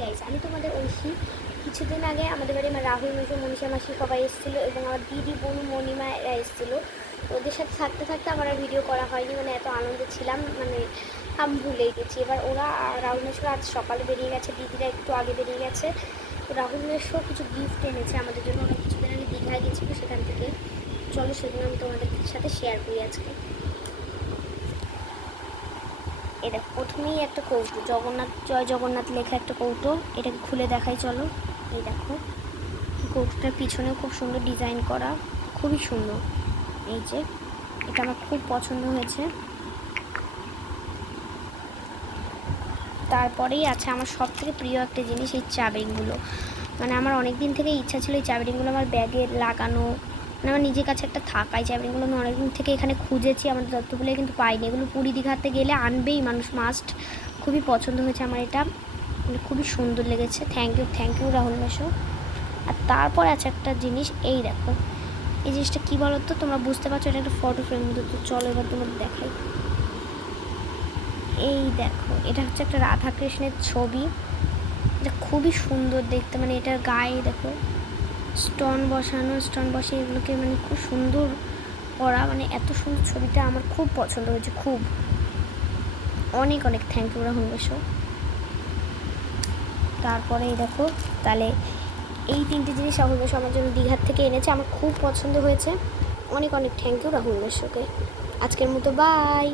Guys, আমি তোমাদের ঐশী। কিছুদিন আগে আমাদের বাড়ি আমার রাহুল মেশো, মনীষা মাসি সবাই এসেছিলো এবং আমার দিদি বোন মণিমা এরা এসেছিলো। ওদের সাথে থাকতে থাকতে আমার আর ভিডিও করা হয়নি, মানে এত আনন্দে ছিলাম, মানে আমি ভুলেই গেছি। এবার ওরা রাহুল মেশোরা আজ সকালে বেরিয়ে গেছে, দিদিরা একটু আগে বেরিয়ে গেছে। তো রাহুল মেশো কিছু গিফট এনেছে আমাদের জন্য, ওরা কিছুদিন আগে দীঘায় গেছিলো সেখান থেকে। চলো সেগুলো আমি তোমাদের সাথে শেয়ার করি আজকে। এটা প্রথমেই একটা কৌটো, জগন্নাথ জয় জগন্নাথ লেখা একটা কৌটো, এটাকে খুলে দেখাই চলো। এই দেখো, কৌটোটার পিছনেও খুব সুন্দর ডিজাইন করা, খুবই সুন্দর। এই যে এটা আমার খুব পছন্দ হয়েছে। তারপরেই আছে আমার সব থেকে প্রিয় একটা জিনিস, এই চাবিগুলো। মানে আমার অনেক দিন থেকে ইচ্ছা ছিল এই চাবিরিংগুলো আমার ব্যাগে লাগানো, মানে আমার নিজের কাছে একটা থাকা। এই চাবিরিংগুলো আমি অনেকদিন থেকে এখানে খুঁজেছি আমাদের দত্তপুলে, কিন্তু পাইনি। এগুলো পুরী দীঘাতে গেলে আনবেই মানুষ, মাস্ট। খুবই পছন্দ হয়েছে আমার এটা, মানে খুবই সুন্দর লেগেছে। থ্যাংক ইউ রাহুল মেশো। আর তারপর আছে একটা জিনিস, এই দেখো এই জিনিসটা কী বলো তো, তোমরা বুঝতে পারছো, এটা একটা ফটো ফ্রেম মতো। তো চলো এবার তোমাদের দেখাই। এই দেখো, এটা হচ্ছে একটা রাধা কৃষ্ণের ছবি, এটা খুবই সুন্দর দেখতে। মানে এটার গায়ে দেখো স্টোন বসানো, স্টোন বসে এগুলোকে মানে খুব সুন্দর করা, মানে এত সুন্দর ছবিটা আমার খুব পছন্দ হয়েছে, খুব। অনেক অনেক থ্যাংক ইউ রাহুল মেশো। তারপরে এই দেখো, তাহলে এই তিনটে জিনিস রাহুল মেশো আমার জন্য দীঘার থেকে এনেছে, আমার খুব পছন্দ হয়েছে। অনেক অনেক থ্যাংক ইউ রাহুল মেশোকে। আজকের মতো বাই।